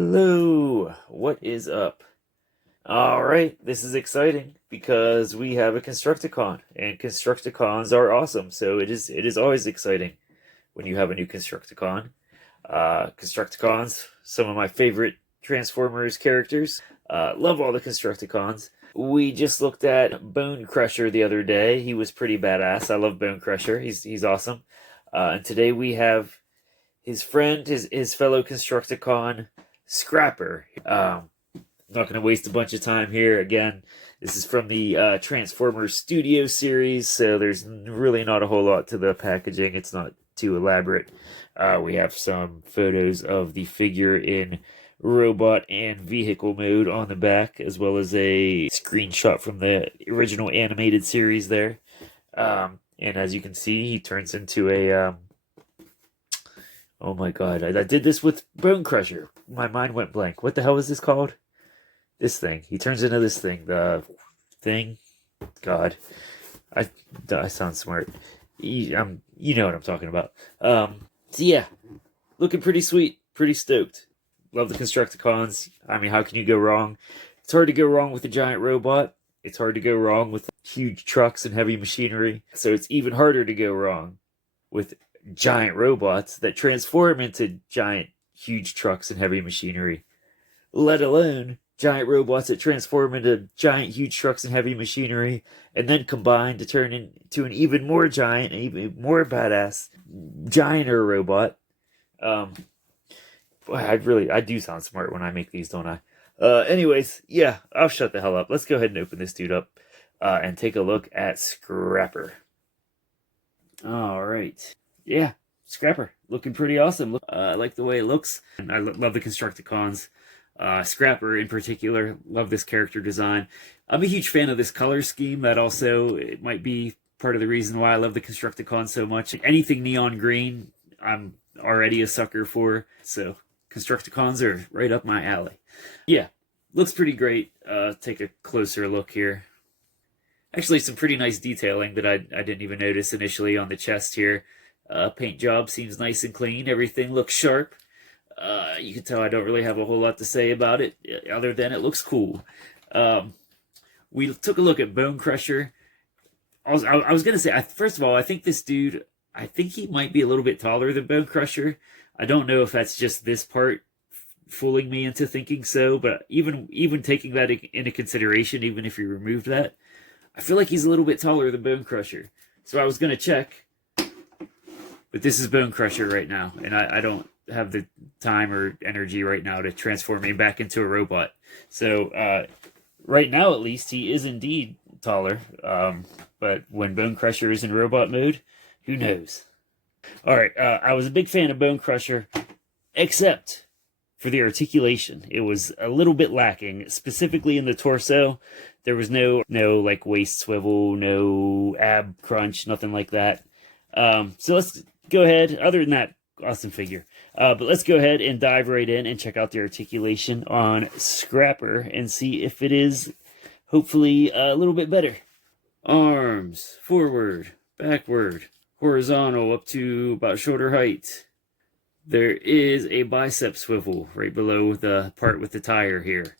Hello, what is up? Alright, this is exciting because we have a Constructicon, and Constructicons are awesome, so it is always exciting when you have a new Constructicon. Constructicons, some of my favorite Transformers characters. Love all the Constructicons. We just looked at Bone Crusher the other day. He was pretty badass. I love Bone Crusher. He's awesome. And today we have his friend, his fellow Constructicon, Scrapper. Not going to waste a bunch of time here. Again, this is from the Transformers Studio series, so there's really not a whole lot to the packaging. It's not too elaborate. We have some photos of the figure in robot and vehicle mode on the back, as well as a screenshot from the original animated series there. And as you can see, he turns into a... oh my god, I did this with Bone Crusher. My mind went blank. What the hell is this called? This thing. He turns into this thing. The thing. God. I sound smart. You know what I'm talking about. So yeah. Looking pretty sweet. Pretty stoked. Love the Constructicons. I mean, how can you go wrong? It's hard to go wrong with a giant robot. It's hard to go wrong with huge trucks and heavy machinery. So it's even harder to go wrong with giant robots that transform into giant, huge trucks and heavy machinery. Let alone giant robots that transform into giant, huge trucks and heavy machinery, and then combine to turn into an even more giant, even more badass, gianter robot. I do sound smart when I make these, don't I? Anyways, yeah, I'll shut the hell up. Let's go ahead and open this dude up, and take a look at Scrapper. Alright. Yeah, Scrapper. Looking pretty awesome. I like the way it looks. And I love the Constructicons. Scrapper in particular, love this character design. I'm a huge fan of this color scheme. That also, it might be part of the reason why I love the Constructicon so much. Anything neon green, I'm already a sucker for. So, Constructicons are right up my alley. Yeah, looks pretty great. Take a closer look here. Actually, some pretty nice detailing that I didn't even notice initially on the chest here. Paint job seems nice and clean. Everything looks sharp. You can tell I don't really have a whole lot to say about it, other than it looks cool. We took a look at Bone Crusher. I was going to say, first of all, I think this dude, I think he might be a little bit taller than Bone Crusher. I don't know if that's just this part fooling me into thinking so, but even taking that into consideration, even if you removed that, I feel like he's a little bit taller than Bone Crusher. So I was going to check, but this is Bone Crusher right now, and I don't have the time or energy right now to transform him back into a robot. So right now, at least, he is indeed taller. But when Bone Crusher is in robot mode, who knows? Alright, I was a big fan of Bone Crusher, except for the articulation. It was a little bit lacking, specifically in the torso. There was no like waist swivel, no ab crunch, nothing like that. So let's go ahead. Other than that, awesome figure. But let's go ahead and dive right in and check out the articulation on Scrapper and see if it is hopefully a little bit better. Arms, forward, backward, horizontal up to about shoulder height. There is a bicep swivel right below the part with the tire here.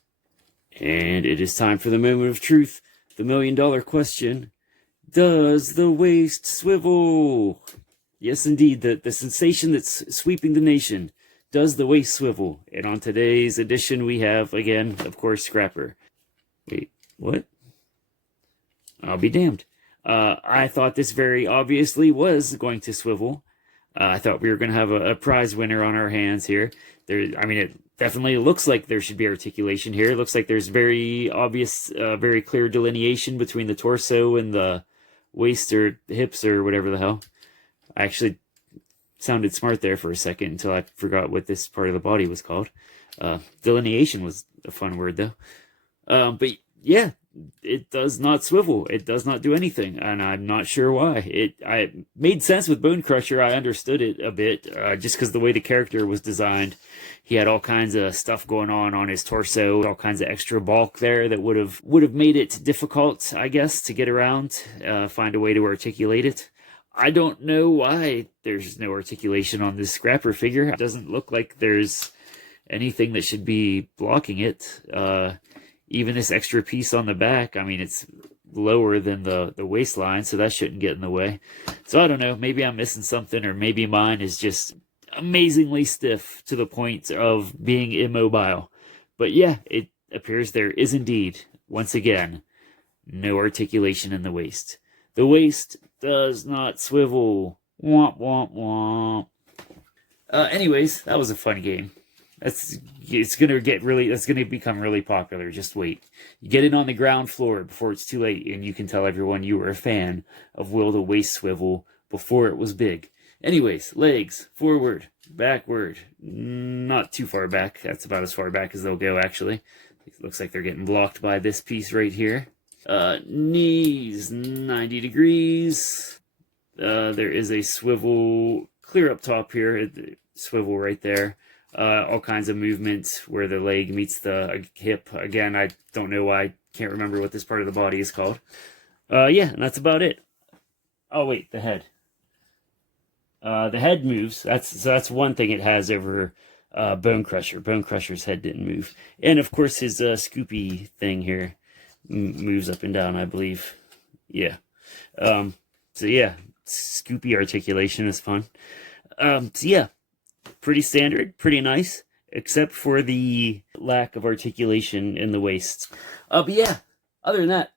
And it is time for the moment of truth. The $1,000,000 question. Does the waist swivel? Yes, indeed. The sensation that's sweeping the nation. Does the waist swivel? And on today's edition, we have, again, of course, Scrapper. Wait, what? I'll be damned. I thought this very obviously was going to swivel. I thought we were going to have a prize winner on our hands here. It definitely looks like there should be articulation here. It looks like there's very obvious, very clear delineation between the torso and the waist or hips or whatever the hell. I actually sounded smart there for a second until I forgot what this part of the body was called. Delineation was a fun word, though. But yeah, it does not swivel. It does not do anything, and I'm not sure why. It made sense with Bone Crusher. I understood it a bit, just because the way the character was designed. He had all kinds of stuff going on his torso, all kinds of extra bulk there that would have made it difficult, I guess, to get around, find a way to articulate it. I don't know why there's no articulation on this Scrapper figure. It doesn't look like there's anything that should be blocking it. Even this extra piece on the back, I mean, it's lower than the waistline, so that shouldn't get in the way. So I don't know, maybe I'm missing something, or maybe mine is just amazingly stiff to the point of being immobile. But yeah, it appears there is indeed, once again, no articulation in the waist. The waist does not swivel. Womp womp womp. Anyways, that was a fun game. That's gonna become really popular. Just wait. You get it on the ground floor before it's too late, and you can tell everyone you were a fan of Will the Waist Swivel before it was big. Anyways, legs, forward, backward, not too far back. That's about as far back as they'll go, actually. It looks like they're getting blocked by this piece right here. Knees, 90 degrees. There is a swivel clear up top here, swivel right there. All kinds of movements where the leg meets the hip. Again, I don't know why. I can't remember what this part of the body is called. Yeah, and that's about it. Oh, wait, the head. The head moves. That's one thing it has over Bone Crusher. Bone Crusher's head didn't move. And, of course, his Scoopy thing here moves up and down, I believe. Yeah. So, yeah, Scoopy articulation is fun. So, yeah. Pretty standard, pretty nice, except for the lack of articulation in the waist. But yeah, other than that,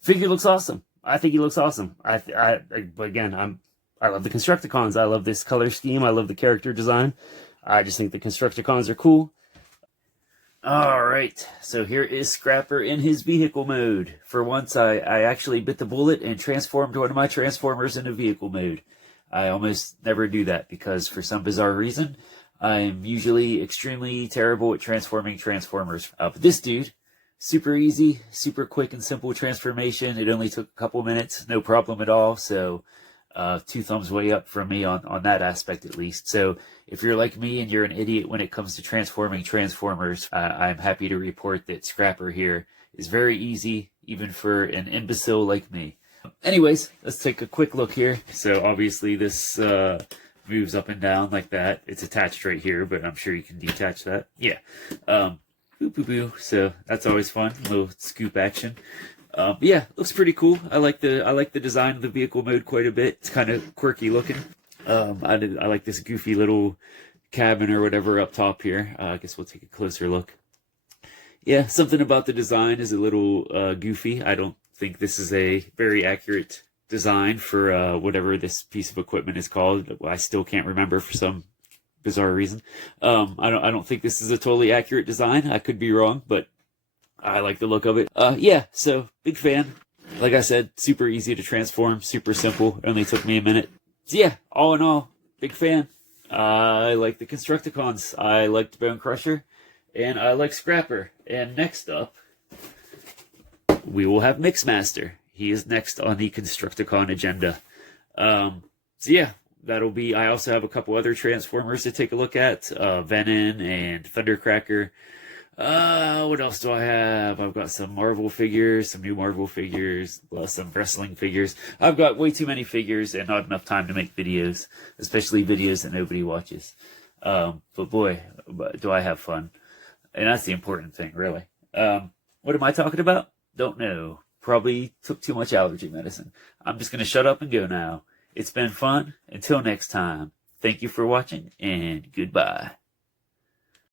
figure looks awesome. I think he looks awesome. But again, I love the Constructicons. I love this color scheme. I love the character design. I just think the Constructicons are cool. All right, so here is Scrapper in his vehicle mode. For once, I actually bit the bullet and transformed one of my Transformers into vehicle mode. I almost never do that because, for some bizarre reason, I'm usually extremely terrible at transforming Transformers. But this dude, super easy, super quick and simple transformation. It only took a couple minutes, no problem at all. So 2 thumbs way up from me on that aspect, at least. So if you're like me and you're an idiot when it comes to transforming Transformers, I'm happy to report that Scrapper here is very easy, even for an imbecile like me. Anyways, let's take a quick look here. So obviously this moves up and down like that. It's attached right here, but I'm sure you can detach that. Yeah. So that's always fun. A little scoop action. Yeah, looks pretty cool. I like the design of the vehicle mode quite a bit. It's kind of quirky looking. I like this goofy little cabin or whatever up top here. I guess we'll take a closer look. Yeah, something about the design is a little goofy. I don't think this is a very accurate design for whatever this piece of equipment is called. I still can't remember for some bizarre reason. I don't think this is a totally accurate design. I could be wrong, but I like the look of it. Yeah, so big fan. Like I said, super easy to transform, super simple. It only took me a minute. So yeah, all in all, big fan. I like the Constructicons. I liked Bone Crusher, and I like Scrapper. And next up, we will have Mixmaster. He is next on the Constructicon agenda. So yeah, that'll be... I also have a couple other Transformers to take a look at. Venom and Thundercracker. What else do I have? I've got some Marvel figures, some new Marvel figures, some wrestling figures. I've got way too many figures and not enough time to make videos, especially videos that nobody watches. But boy, do I have fun. And that's the important thing, really. What am I talking about? Don't know. Probably took too much allergy medicine. I'm just going to shut up and go now. It's been fun. Until next time, thank you for watching, and goodbye.